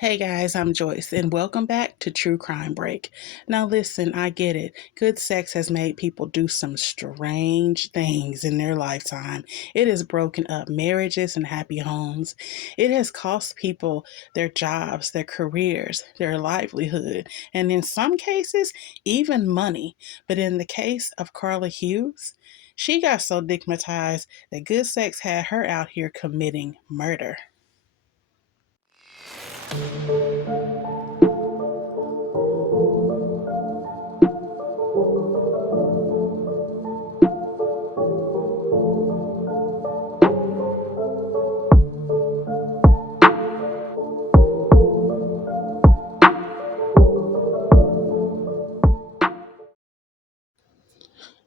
Hey guys, I'm Joyce, and welcome back to True Crime Break. Now, listen, I get it. Good sex has made people do some strange things in their lifetime. It has broken up marriages and happy homes. It has cost people their jobs, their careers, their livelihood, and in some cases, even money. But in the case of Carla Hughes, she got so stigmatized that good sex had her out here committing murder.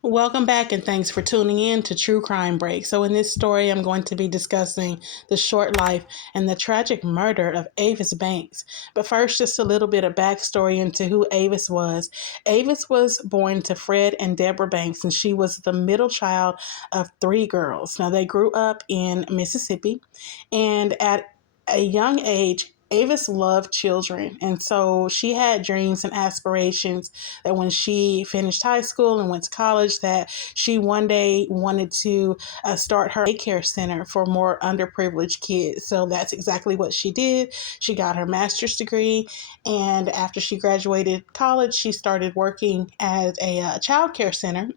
Welcome back and thanks for tuning in to True Crime Break. So, in this story, I'm going to be discussing the short life and the tragic murder of Avis Banks. But first, just a little bit of backstory into who Avis was. Avis was born to Fred and Deborah Banks, and she was the middle child of three girls. Now, they grew up in Mississippi, and at a young age, Avis loved children, and so she had dreams and aspirations that when she finished high school and went to college, that she one day wanted to start her daycare center for more underprivileged kids. So that's exactly what she did. She got her master's degree, and after she graduated college, she started working at a child care center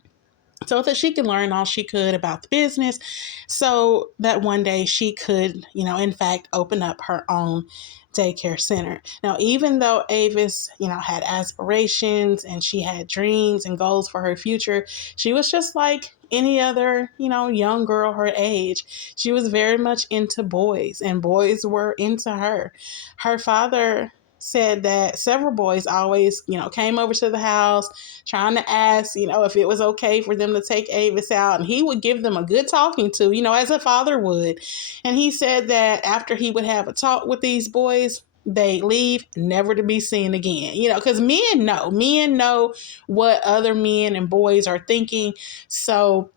so that she could learn all she could about the business so that one day she could, in fact, open up her own daycare center. Now, even though Avis, had aspirations and she had dreams and goals for her future, she was just like any other, young girl her age. She was very much into boys and boys were into her. Her father said that several boys always, came over to the house trying to ask, if it was okay for them to take Avis out. And he would give them a good talking to, as a father would. And he said that after he would have a talk with these boys, they leave never to be seen again, because men know what other men and boys are thinking. So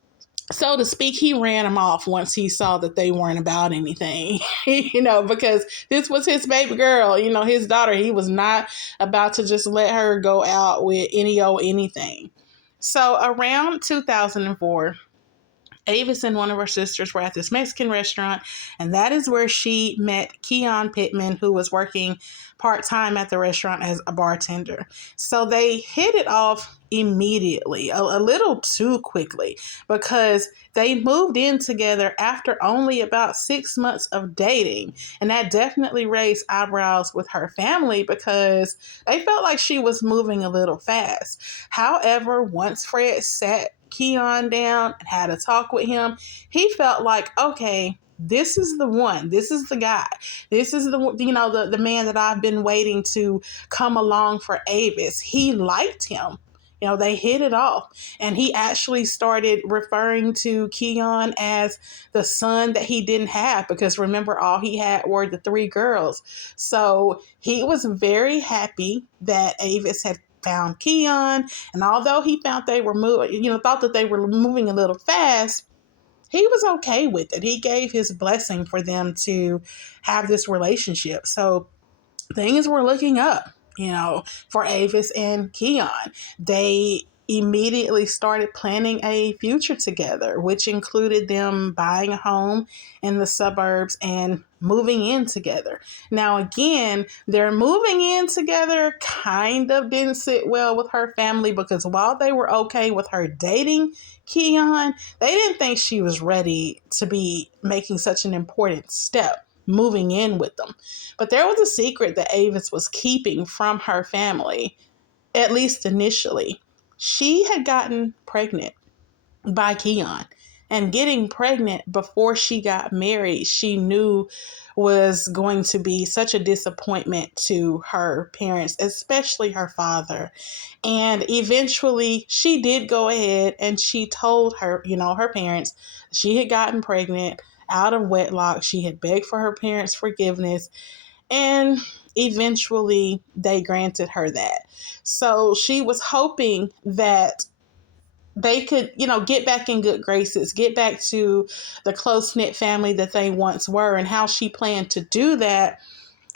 to speak, he ran them off once he saw that they weren't about anything, because this was his baby girl, his daughter. He was not about to just let her go out with any old anything. So around 2004, Avis and one of her sisters were at this Mexican restaurant, and that is where she met Keyon Pittman, who was working part time at the restaurant as a bartender. So they hit it off immediately, a little too quickly, because they moved in together after only about 6 months of dating. And that definitely raised eyebrows with her family because they felt like she was moving a little fast. However, once Fred sat Keyon down and had a talk with him, he felt like, okay, this is the one. This is the guy. This is the man that I've been waiting to come along for Avis. He liked him. They hit it off. And he actually started referring to Keyon as the son that he didn't have because remember, all he had were the three girls. So he was very happy that Avis had found Keyon, and although he found they were moving, thought that they were moving a little fast, he was okay with it. He gave his blessing for them to have this relationship. So things were looking up, for Avis and Keyon. They immediately started planning a future together, which included them buying a home in the suburbs and moving in together. Now, again, their moving in together kind of didn't sit well with her family because while they were okay with her dating Keyon, they didn't think she was ready to be making such an important step moving in with them. But there was a secret that Avis was keeping from her family, at least initially. She had gotten pregnant by Keyon. And getting pregnant before she got married, she knew was going to be such a disappointment to her parents, especially her father. And eventually she did go ahead and she told her parents she had gotten pregnant out of wedlock. She had begged for her parents' forgiveness and eventually they granted her that. So she was hoping that they could, get back in good graces, get back to the close knit family that they once were. And how she planned to do that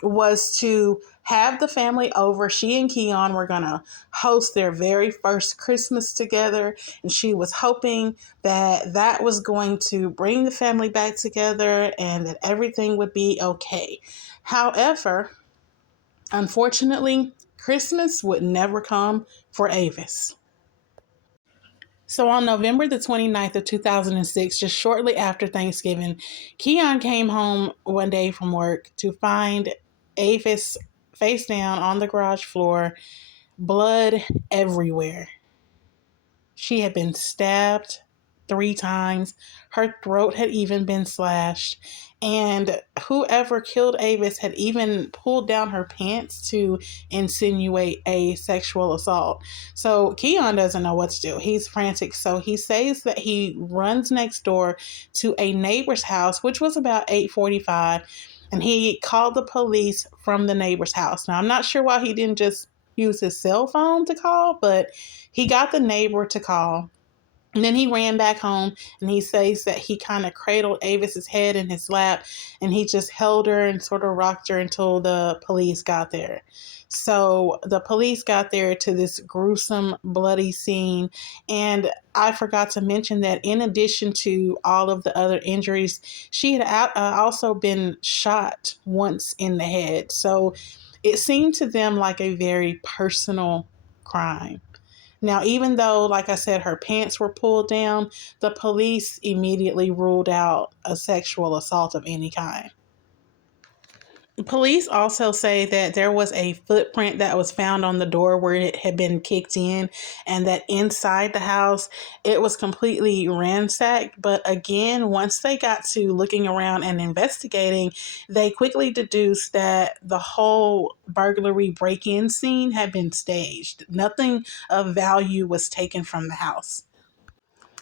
was to have the family over. She and Keyon were going to host their very first Christmas together, and she was hoping that that was going to bring the family back together and that everything would be okay. However, unfortunately, Christmas would never come for Avis. So on November the 29th of 2006, just shortly after Thanksgiving, Keyon came home one day from work to find Avis face down on the garage floor, blood everywhere. She had been stabbed 3 times. Her throat had even been slashed. And whoever killed Avis had even pulled down her pants to insinuate a sexual assault. So Keyon doesn't know what to do. He's frantic. So he says that he runs next door to a neighbor's house, which was about 8:45, and he called the police from the neighbor's house. Now I'm not sure why he didn't just use his cell phone to call, but he got the neighbor to call. And then he ran back home, and he says that he kind of cradled Avis's head in his lap, and he just held her and sort of rocked her until the police got there. So the police got there to this gruesome, bloody scene. And I forgot to mention that in addition to all of the other injuries, she had also been shot once in the head. So it seemed to them like a very personal crime. Now, even though, like I said, her pants were pulled down, the police immediately ruled out a sexual assault of any kind. Police also say that there was a footprint that was found on the door where it had been kicked in, and that inside the house it was completely ransacked. But again, once they got to looking around and investigating, they quickly deduced that the whole burglary break in scene had been staged. Nothing of value was taken from the house.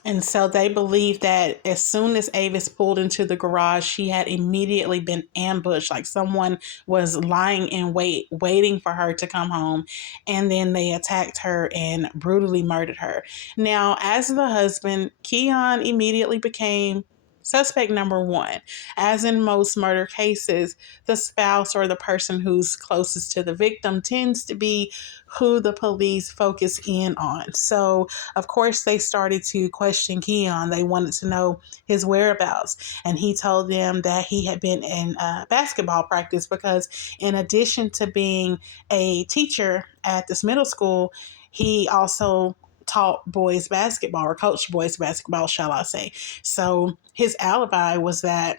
And so they believe that as soon as Avis pulled into the garage, she had immediately been ambushed, like someone was lying in wait, waiting for her to come home. And then they attacked her and brutally murdered her. Now, as the husband, Keyon immediately became suspect number one. As in most murder cases, the spouse or the person who's closest to the victim tends to be who the police focus in on. So, of course, they started to question Keyon. They wanted to know his whereabouts. And he told them that he had been in basketball practice because, in addition to being a teacher at this middle school, he also taught boys basketball, or coached boys basketball, shall I say. So his alibi was that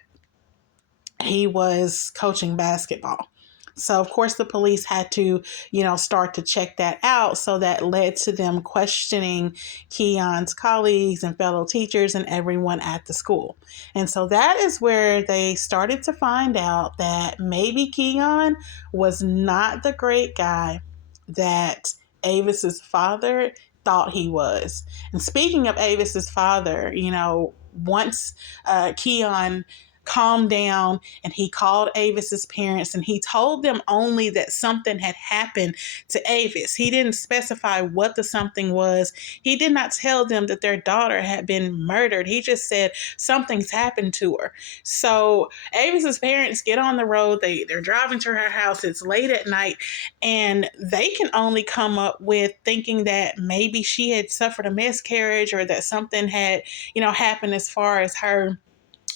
he was coaching basketball. So, of course, the police had to, start to check that out. So that led to them questioning Keyon's colleagues and fellow teachers and everyone at the school. And so that is where they started to find out that maybe Keyon was not the great guy that Avis's father thought he was. And speaking of Avis's father, once Keyon calmed down and he called Avis's parents and he told them only that something had happened to Avis. He didn't specify what the something was. He did not tell them that their daughter had been murdered. He just said something's happened to her. So Avis's parents get on the road. They're driving to her house. It's late at night, and they can only come up with thinking that maybe she had suffered a miscarriage or that something had, happened as far as her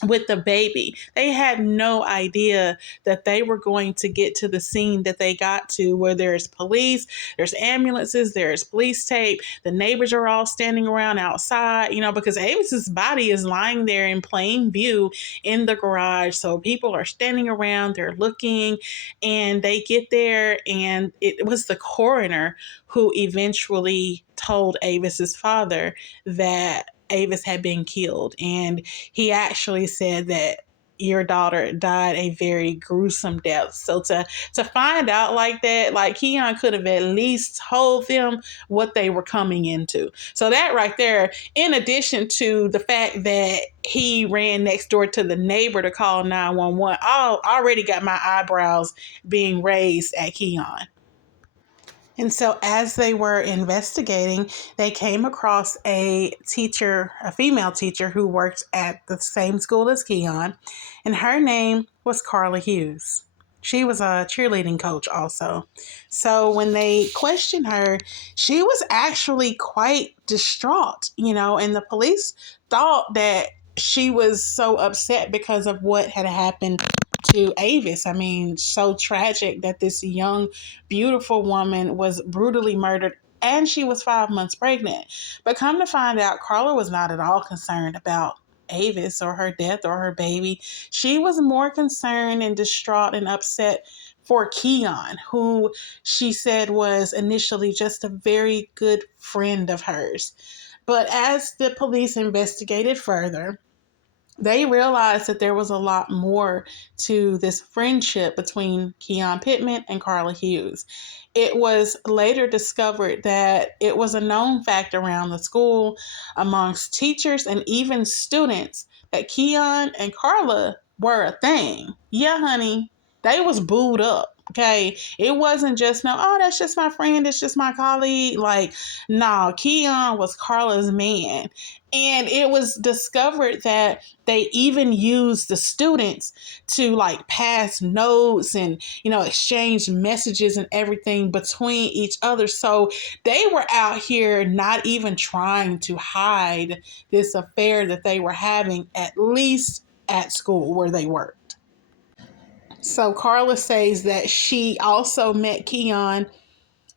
with the baby. They had no idea that they were going to get to the scene that they got to, where there's police, there's ambulances, there's police tape. The neighbors are all standing around outside, because Avis's body is lying there in plain view in the garage. So people are standing around, they're looking, and they get there, and it was the coroner who eventually told Avis's father that Avis had been killed. And he actually said that your daughter died a very gruesome death. So to find out like that, like Keyon could have at least told them what they were coming into. So that right there, in addition to the fact that he ran next door to the neighbor to call 911, I already got my eyebrows being raised at Keyon. And so, as they were investigating, they came across a teacher, a female teacher who worked at the same school as Keyon, and her name was Carla Hughes. She was a cheerleading coach also. So when they questioned her, she was actually quite distraught, and the police thought that she was so upset because of what had happened to Avis. I mean, so tragic that this young, beautiful woman was brutally murdered and she was 5 months pregnant. But come to find out, Carla was not at all concerned about Avis or her death or her baby. She was more concerned and distraught and upset for Keyon, who she said was initially just a very good friend of hers. But as the police investigated further, they realized that there was a lot more to this friendship between Keyon Pittman and Carla Hughes. It was later discovered that it was a known fact around the school, amongst teachers and even students, that Keyon and Carla were a thing. Yeah, honey, they was booed up. Okay, it wasn't just no, oh, that's just my friend, it's just my colleague. Like, no, Keyon was Carla's man. And it was discovered that they even used the students to like pass notes and exchange messages and everything between each other. So they were out here not even trying to hide this affair that they were having, at least at school where they worked. So Carla says that she also met Keyon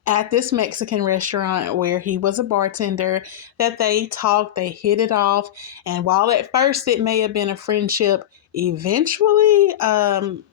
at this Mexican restaurant where he was a bartender, that they talked, they hit it off. And while at first it may have been a friendship, eventually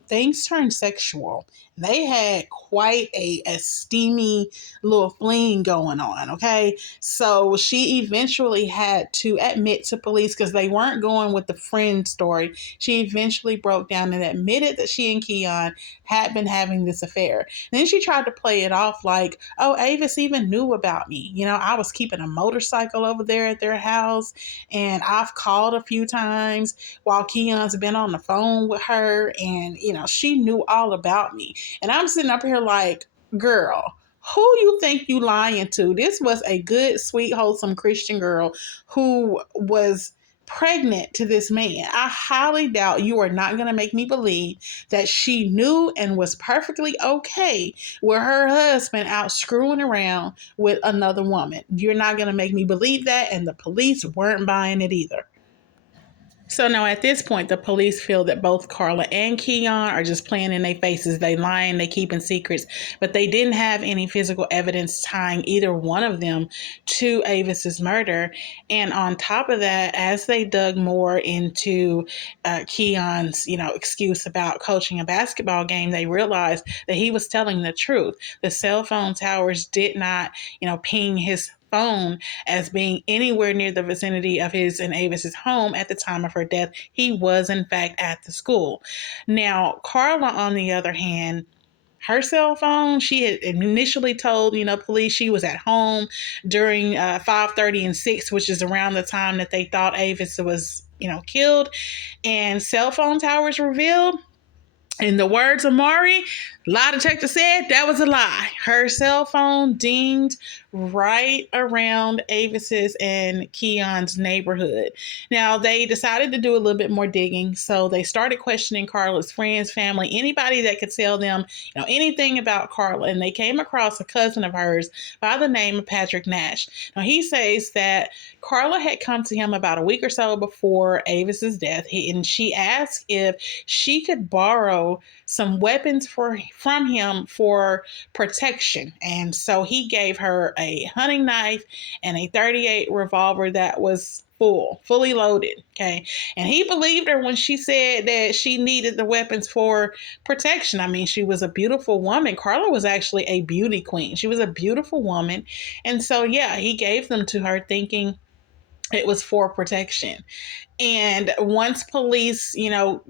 things turned sexual. They had quite a steamy little fling going on, okay? So she eventually had to admit to police, because they weren't going with the friend story. She eventually broke down and admitted that she and Keyon had been having this affair. Then she tried to play it off like, oh, Avis even knew about me. I was keeping a motorcycle over there at their house, and I've called a few times while Keon's been on the phone with her, and, she knew all about me. And I'm sitting up here like, girl, who you think you lying to? This was a good, sweet, wholesome Christian girl who was pregnant to this man. I highly doubt you are not going to make me believe that she knew and was perfectly okay with her husband out screwing around with another woman. You're not going to make me believe that, and the police weren't buying it either. So now at this point, the police feel that both Carla and Keyon are just playing in their faces. They lying, they keeping secrets, but they didn't have any physical evidence tying either one of them to Avis's murder. And on top of that, as they dug more into Keyon's, excuse about coaching a basketball game, they realized that he was telling the truth. The cell phone towers did not, ping his phone as being anywhere near the vicinity of his and Avis's home at the time of her death. He was, in fact, at the school. Now, Carla, on the other hand, her cell phone, she had initially told, police she was at home during 5:30 and 6, which is around the time that they thought Avis was, killed. And cell phone towers revealed, in the words of Mari, lie detector said that was a lie. Her cell phone dinged right around Avis's and Keyon's neighborhood. Now, they decided to do a little bit more digging, so they started questioning Carla's friends, family, anybody that could tell them, anything about Carla, and they came across a cousin of hers by the name of Patrick Nash. Now, he says that Carla had come to him about a week or so before Avis's death, and she asked if she could borrow some weapons from him for protection. And so he gave her a hunting knife and a 38 revolver that was fully loaded. Okay. And he believed her when she said that she needed the weapons for protection. I mean, she was a beautiful woman. Carla was actually a beauty queen. She was a beautiful woman. And so, yeah, he gave them to her thinking it was for protection. And once police,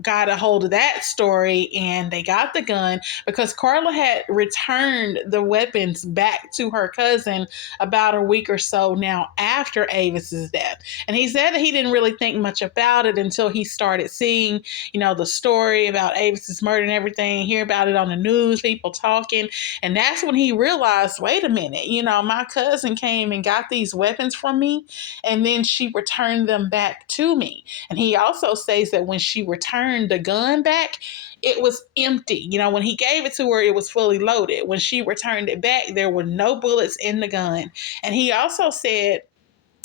got a hold of that story and they got the gun, because Carla had returned the weapons back to her cousin about a week or so now after Avis's death. And he said that he didn't really think much about it until he started seeing, the story about Avis's murder and everything, hear about it on the news, people talking. And that's when he realized, wait a minute, my cousin came and got these weapons from me. And then she returned them back to me. And he also says that when she returned the gun back, it was empty. When he gave it to her, it was fully loaded. When she returned it back, there were no bullets in the gun. And he also said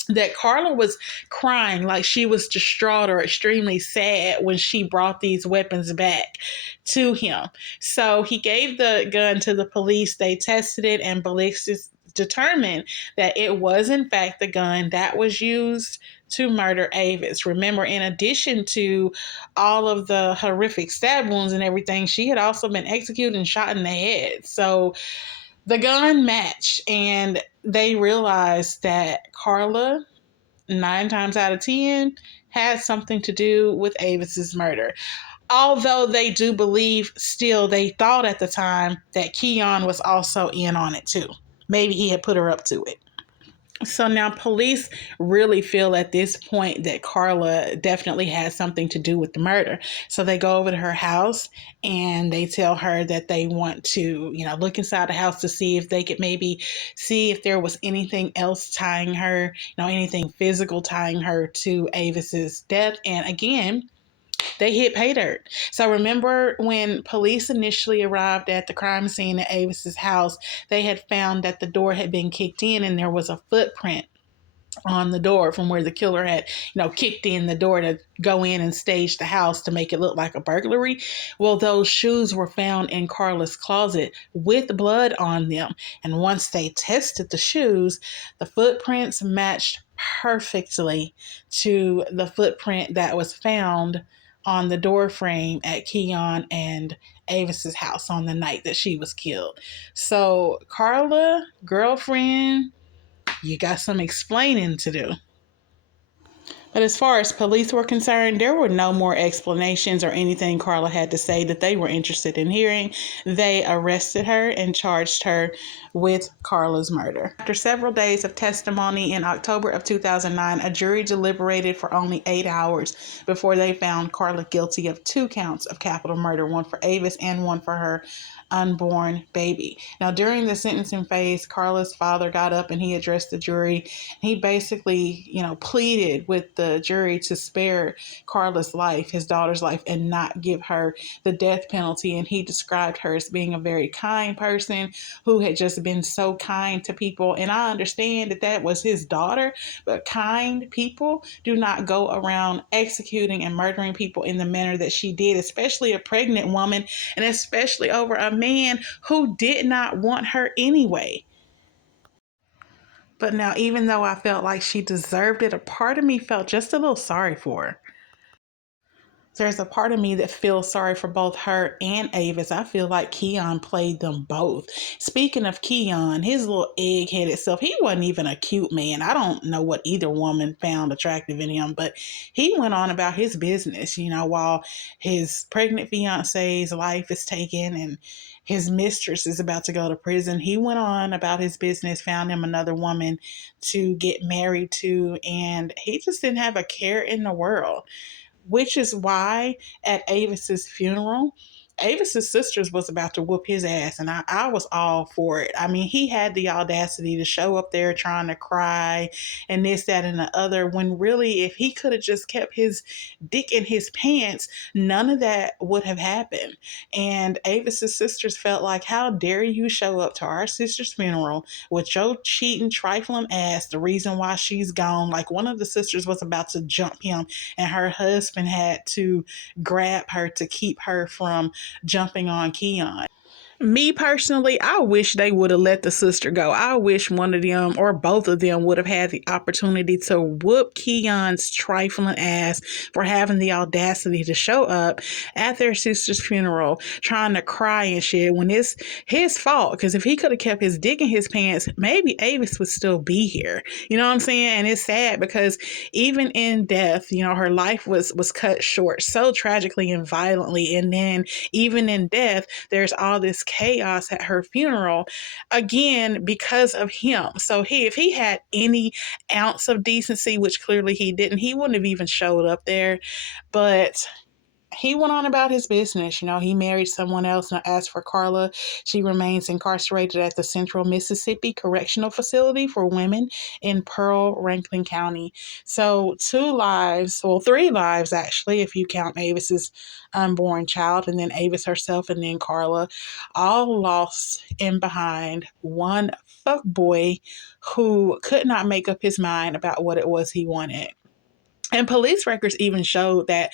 that Carla was crying, like she was distraught or extremely sad when she brought these weapons back to him. So he gave the gun to the police. They tested it, and ballistics determined that it was, in fact, the gun that was used to murder Avis. Remember, in addition to all of the horrific stab wounds and everything, she had also been executed and shot in the head. So the gun matched, and they realized that Carla, 9 times out of 10, had something to do with Avis's murder. Although they do believe, still, they thought at the time that Keyon was also in on it too. Maybe he had put her up to it. So now police really feel at this point that Carla definitely has something to do with the murder. So they go over to her house and they tell her that they want to, look inside the house to see if they could maybe see if there was anything else tying her, anything physical tying her to Avis's death. And again, they hit pay dirt. So remember when police initially arrived at the crime scene at Avis's house, they had found that the door had been kicked in and there was a footprint on the door from where the killer had, kicked in the door to go in and stage the house to make it look like a burglary. Well, those shoes were found in Carla's closet with blood on them. And once they tested the shoes, the footprints matched perfectly to the footprint that was found on the door frame at Keyon and Avis's house on the night that she was killed. So Carla, girlfriend, you got some explaining to do. But as far as police were concerned, there were no more explanations or anything Carla had to say that they were interested in hearing. They arrested her and charged her with Carla's murder. After several days of testimony in October of 2009, a jury deliberated for only 8 hours before they found Carla guilty of 2 counts of capital murder, one for Avis and one for her unborn baby. Now, during the sentencing phase, Carla's father got up and he addressed the jury. He basically, pleaded with the jury to spare Carla's life, his daughter's life, and not give her the death penalty. And he described her as being a very kind person who had just been so kind to people. And I understand that that was his daughter, but kind people do not go around executing and murdering people in the manner that she did, especially a pregnant woman, and especially over a man who did not want her anyway. But now, even though I felt like she deserved it, a part of me felt just a little sorry for her. There's a part of me that feels sorry for both her and Avis. I feel like Keyon played them both. Speaking of Keyon, his little egg-headed self, he wasn't even a cute man. I don't know what either woman found attractive in him, but he went on about his business, while his pregnant fiance's life is taken and his mistress is about to go to prison. He went on about his business, found him another woman to get married to, and he just didn't have a care in the world. Which is why at Avis's funeral, Avis's sisters was about to whoop his ass, and I was all for it. I mean, he had the audacity to show up there trying to cry and this, that, and the other, when really, if he could have just kept his dick in his pants, none of that would have happened. And Avis's sisters felt like, how dare you show up to our sister's funeral with your cheating, trifling ass, the reason why she's gone. Like, one of the sisters was about to jump him, and her husband had to grab her to keep her from jumping on Keyon. Me personally, I wish they would have let the sister go. I wish one of them or both of them would have had the opportunity to whoop Keyon's trifling ass for having the audacity to show up at their sister's funeral trying to cry and shit when it's his fault. Because if he could have kept his dick in his pants, maybe Avis would still be here. You know what I'm saying? And it's sad because even in death, her life was cut short so tragically and violently. And then even in death, there's all this chaos at her funeral, again, because of him. So if he had any ounce of decency, which clearly he didn't, he wouldn't have even showed up there. But he went on about his business. He married someone else. And as for Carla, she remains incarcerated at the Central Mississippi Correctional Facility for Women in Pearl, Rankin County. So, two lives, well, three lives actually, if you count Avis's unborn child, and then Avis herself, and then Carla, all lost in behind one fuck boy who could not make up his mind about what it was he wanted. And police records even showed that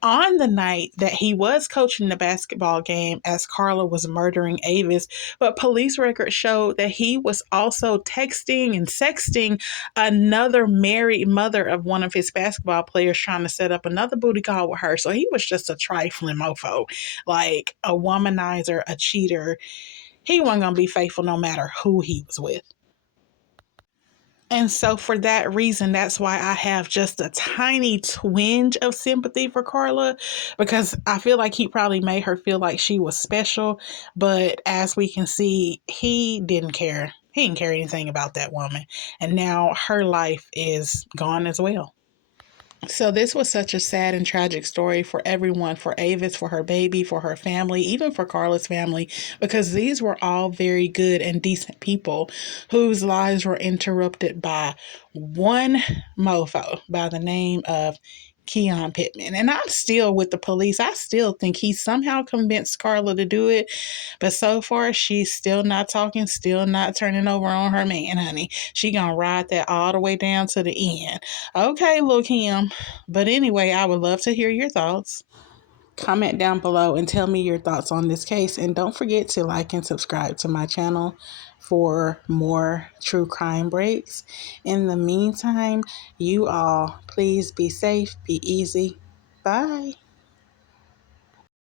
on the night that he was coaching the basketball game as Carla was murdering Avis, but police records showed that he was also texting and sexting another married mother of one of his basketball players, trying to set up another booty call with her. So he was just a trifling mofo, like a womanizer, a cheater. He wasn't going to be faithful no matter who he was with. And so, for that reason, that's why I have just a tiny twinge of sympathy for Carla, because I feel like he probably made her feel like she was special. But as we can see, he didn't care. He didn't care anything about that woman. And now her life is gone as well. So this was such a sad and tragic story for everyone, for Avis, for her baby, for her family, even for Carla's family, because these were all very good and decent people whose lives were interrupted by one mofo by the name of Keyon Pittman. And I'm still with the police. I still think he somehow convinced Carla to do it. But so far, she's still not talking, still not turning over on her man, honey. She gonna ride that all the way down to the end. Okay, look him. But anyway, I would love to hear your thoughts. Comment down below and tell me your thoughts on this case. And don't forget to like and subscribe to my channel for more true crime breaks. In the meantime, you all, please be safe, be easy. Bye.